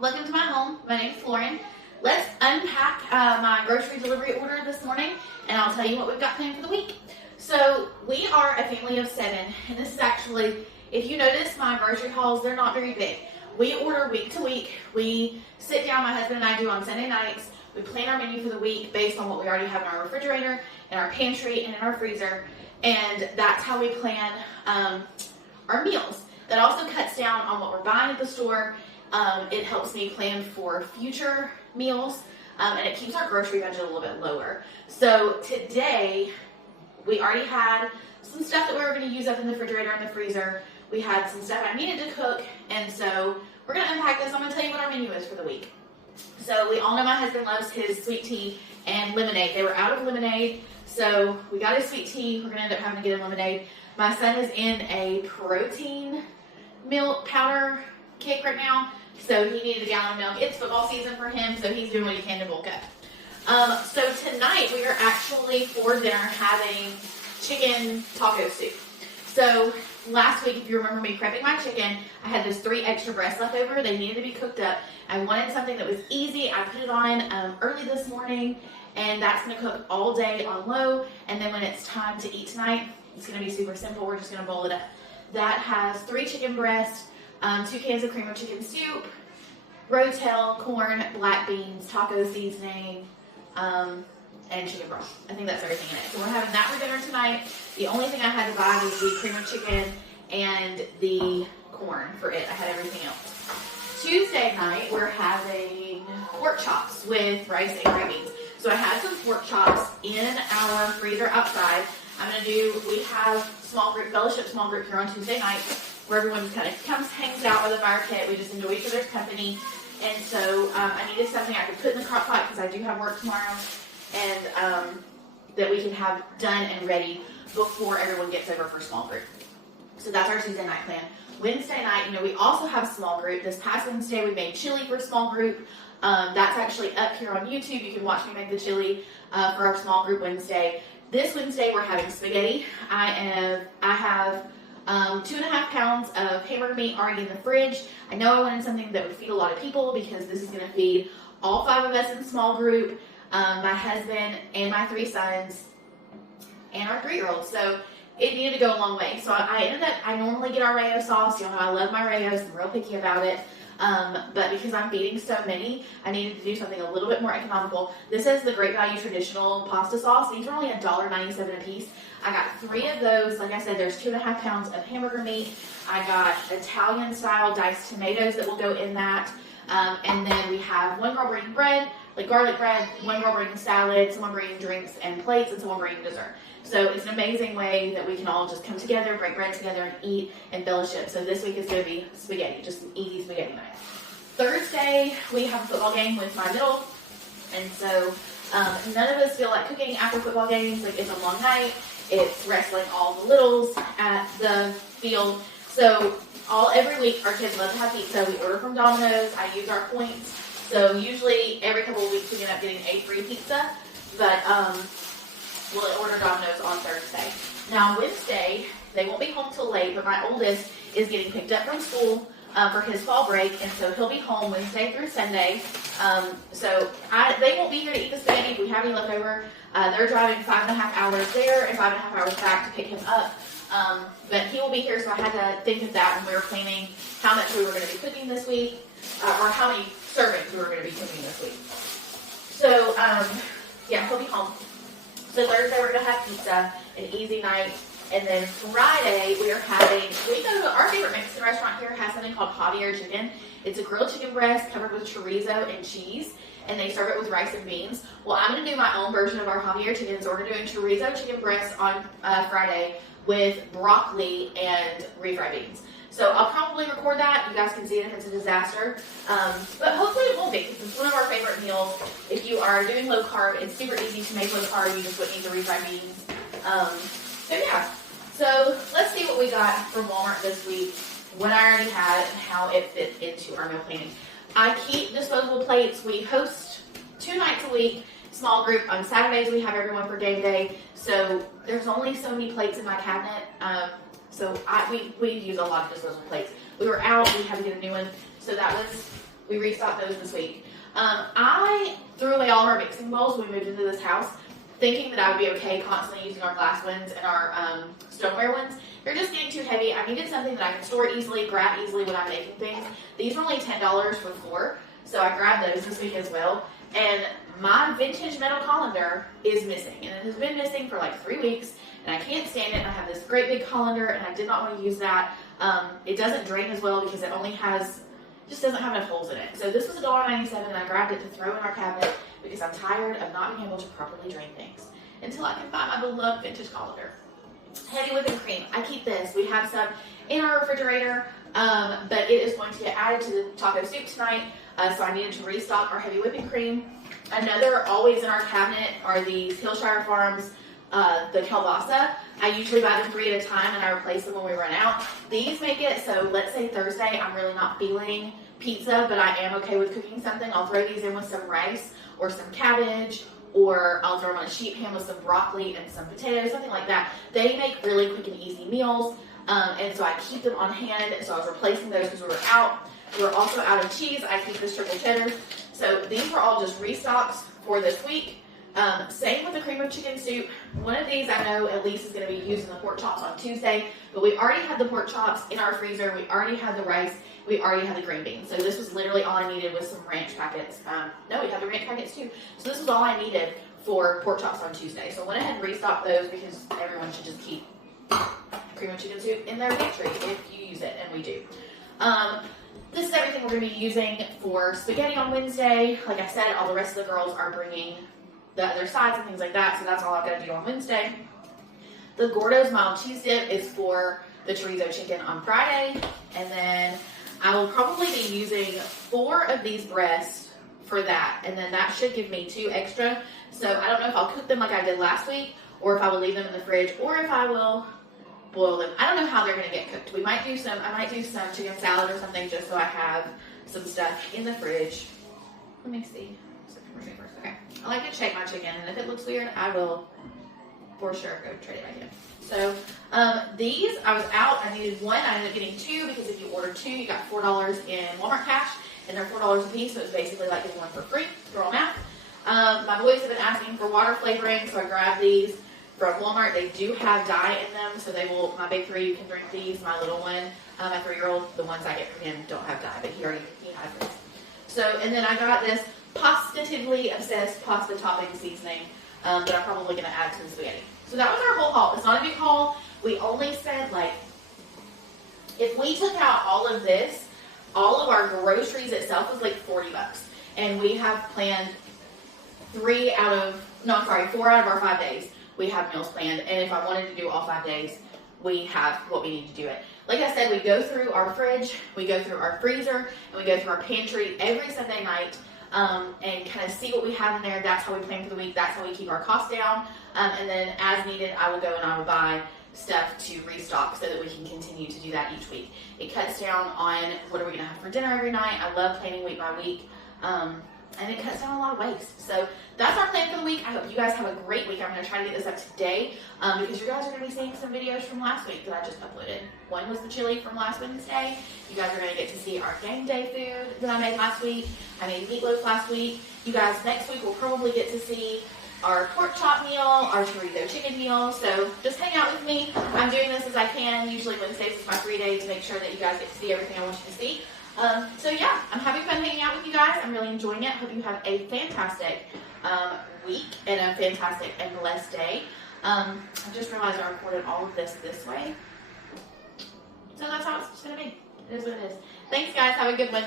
welcome to my home. My name is Lauryn. Let's unpack my grocery delivery order this morning, and I'll tell you what we've got planned for the week. So we are a family of 7, and this is actually, if you notice my grocery hauls, they're not very big. We order week to week. We sit down, my husband and I do on Sunday nights. We plan our menu for the week based on what we already have in our refrigerator, in our pantry, and in our freezer, and that's how we plan our meals. That also cuts down on what we're buying at the store. It helps me plan for future meals, and it keeps our grocery budget a little bit lower. So today, we already had some stuff that we were going to use up in the refrigerator and the freezer. We had some stuff I needed to cook, and so we're going to unpack this. I'm going to tell you what our menu is for the week. So we all know my husband loves his sweet tea and lemonade. They were out of lemonade, so we got his sweet tea. We're going to end up having to get him lemonade. My son is in a protein milk powder kick right now, so he needed a gallon of milk. It's football season for him, so he's doing what he can to bulk up. So tonight we are actually for dinner having chicken taco soup. So last week, if you remember me prepping my chicken, I had those 3 extra breasts left over. They needed to be cooked up. I wanted something that was easy. I put it on early this morning, and that's going to cook all day on low. And then when it's time to eat tonight, it's going to be super simple. We're just going to bowl it up. That has 3 chicken breasts, 2 cans of cream of chicken soup, rotel, corn, black beans, taco seasoning, and chicken broth. I think that's everything in it. So we're having that for dinner tonight. The only thing I had to buy was the cream of chicken and the corn for it. I had everything else. Tuesday night, we're having pork chops with rice and green beans. So I had some pork chops in our freezer outside. We have small group, fellowship small group here on Tuesday night, where everyone just kind of comes, hangs out with a fire pit. We just enjoy each other's company. And so I needed something I could put in the crock pot because I do have work tomorrow, and that we can have done and ready before everyone gets over for small group. So that's our Tuesday night plan. Wednesday night, we also have small group. This past Wednesday, we made chili for small group. That's actually up here on YouTube. You can watch me make the chili for our small group Wednesday. This Wednesday, we're having spaghetti. I have 2.5 pounds of hamburger meat already in the fridge. I know I wanted something that would feed a lot of people because this is going to feed all 5 of us in small group, my husband and my 3 sons, and our 3-year-old. So it needed to go a long way. So I normally get our Rayo sauce. You know, I love my Rayos. I'm real picky about it. But because I'm feeding so many, I needed to do something a little bit more economical. This is the Great Value Traditional Pasta Sauce. These are only $1.97 a piece. I got 3 of those. Like I said, there's 2.5 pounds of hamburger meat. I got Italian-style diced tomatoes that will go in that. And then we have 1 girl bringing bread, like garlic bread, 1 girl bringing salad, someone bringing drinks and plates, and someone bringing dessert. So it's an amazing way that we can all just come together, break bread together, and eat and fellowship. So this week is going to be spaghetti, just an easy spaghetti night. Thursday, we have a football game with my middle, and so none of us feel like cooking after football games. Like, it's a long night. It's wrestling all the littles at the field. So every week, our kids love to have pizza. We order from Domino's. I use our points. So usually every couple of weeks we end up getting a free pizza, but we'll order Domino's on Thursday. Now Wednesday, they won't be home till late, but my oldest is getting picked up from school for his fall break, and so he'll be home Wednesday through Sunday. They won't be here to eat the spaghetti if we have any left over. They're driving 5.5 hours there and 5.5 hours back to pick him up. But he will be here, so I had to think of that when we were planning how much we were going to be cooking this week, or how many servings we were going to be cooking this week. So, he'll be home. So Thursday we're going to have pizza, an easy night. And then Friday we go to our favorite Mexican restaurant here, has something called Javier Chicken. It's a grilled chicken breast covered with chorizo and cheese, and they serve it with rice and beans. Well, I'm going to do my own version of our Javier Chicken, so we're doing chorizo chicken breast on Friday with broccoli and refried beans. So I'll probably record that. You guys can see it if it's a disaster. But hopefully it won't be, because it's one of our favorite meals. If you are doing low carb, it's super easy to make low carb. You just wouldn't need the refried beans. So let's see what we got from Walmart this week, what I already had, and how it fit into our meal planning. I keep disposable plates. We host 2 nights a week, small group. On Saturdays we have everyone for game day. So there's only so many plates in my cabinet. So we use a lot of disposable plates. We were out, we had to get a new one. So that was We restocked those this week. I threw away all of our mixing bowls when we moved into this house, thinking that I would be okay constantly using our glass ones and our stoneware ones. They're just getting too heavy. I needed something that I can store easily, grab easily when I'm making things. These were only $10 for 4, so I grabbed those this week as well. And my vintage metal colander is missing, and it has been missing for like 3 weeks, and I can't stand it. And I have this great big colander, and I did not want to use that. It doesn't drain as well because it only has, just doesn't have enough holes in it. So this was $1.97, and I grabbed it to throw in our cabinet because I'm tired of not being able to properly drain things until I can find my beloved vintage colander. Heavy whipping cream. I keep this. We have some in our refrigerator, but it is going to get added to the taco soup tonight, so I needed to restock our heavy whipping cream. Another always in our cabinet are these Hillshire Farms, the kielbasa. I usually buy them 3 at a time, and I replace them when we run out. These make it so, let's say Thursday, I'm really not feeling pizza, but I am okay with cooking something. I'll throw these in with some rice or some cabbage, or I'll throw them on a sheet pan with some broccoli and some potatoes, something like that. They make really quick and easy meals, and so I keep them on hand. So I was replacing those because we were out. We were also out of cheese. I keep this triple cheddar. So these were all just restocks for this week. Same with the cream of chicken soup. One of these I know at least is going to be used in the pork chops on Tuesday, but we already had the pork chops in our freezer. We already had the rice. We already had the green beans. So this was literally all I needed with some ranch packets. No, we had the ranch packets too. So this was all I needed for pork chops on Tuesday. So I went ahead and restocked those because everyone should just keep cream of chicken soup in their pantry if you use it, and we do. This is everything we're going to be using for spaghetti on Wednesday. Like I said, all the rest of the girls are bringing the other sides and things like that, so that's all I've got to do on Wednesday. The Gordo's mild cheese dip is for the chorizo chicken on Friday, and then I will probably be using 4 of these breasts for that, and then that should give me 2 extra. So I don't know if I'll cook them like I did last week, or if I will leave them in the fridge, or if I will boil them. I don't know how they're going to get cooked. I might do some chicken salad or something just so I have some stuff in the fridge. Let me see. September 1st. Okay. I like to check my chicken, and if it looks weird, I will for sure go trade it back in. So these, I was out. I needed 1. I ended up getting 2 because if you order 2, you got $4 in Walmart cash, and they're $4 a piece, so it's basically like getting 1 for free. Throw them out. My boys have been asking for water flavoring, so I grabbed these from Walmart. They do have dye in them, so they will. My big 3, you can drink these. My little one, my 3-year-old, the ones I get for him don't have dye, but he has this. So, and then I got this positively obsessed pasta topping seasoning that I'm probably going to add to the spaghetti. So that was our whole haul. It's not a big haul. We only spent if we took out all of this, all of our groceries itself was like $40. And we have planned 4 out of our 5 days. We have meals planned. And if I wanted to do all 5 days, we have what we need to do it. Like I said, we go through our fridge, we go through our freezer, and we go through our pantry every Sunday night. And kind of see what we have in there. That's how we plan for the week. That's how we keep our costs down. And then as needed, I will go and I will buy stuff to restock so that we can continue to do that each week. It cuts down on what are we going to have for dinner every night. I love planning week by week. And it cuts down a lot of waste. So that's our plan for the week. I hope you guys have a great week. I'm going to try to get this up today because you guys are going to be seeing some videos from last week that I just uploaded. One was the chili from last Wednesday. You guys are going to get to see our game day food that I made last week. I made meatloaf last week. You guys next week will probably get to see our pork chop meal, our chorizo chicken meal. So just hang out with me. I'm doing this as I can. Usually Wednesdays is my free day to make sure that you guys get to see everything I want you to see. So yeah, I'm having fun hanging out with you guys. I'm really enjoying it. Hope you have a fantastic week and a fantastic and blessed day. I just realized I recorded all of this way. So that's how it's going to be. It is what it is. Thanks guys. Have a good one.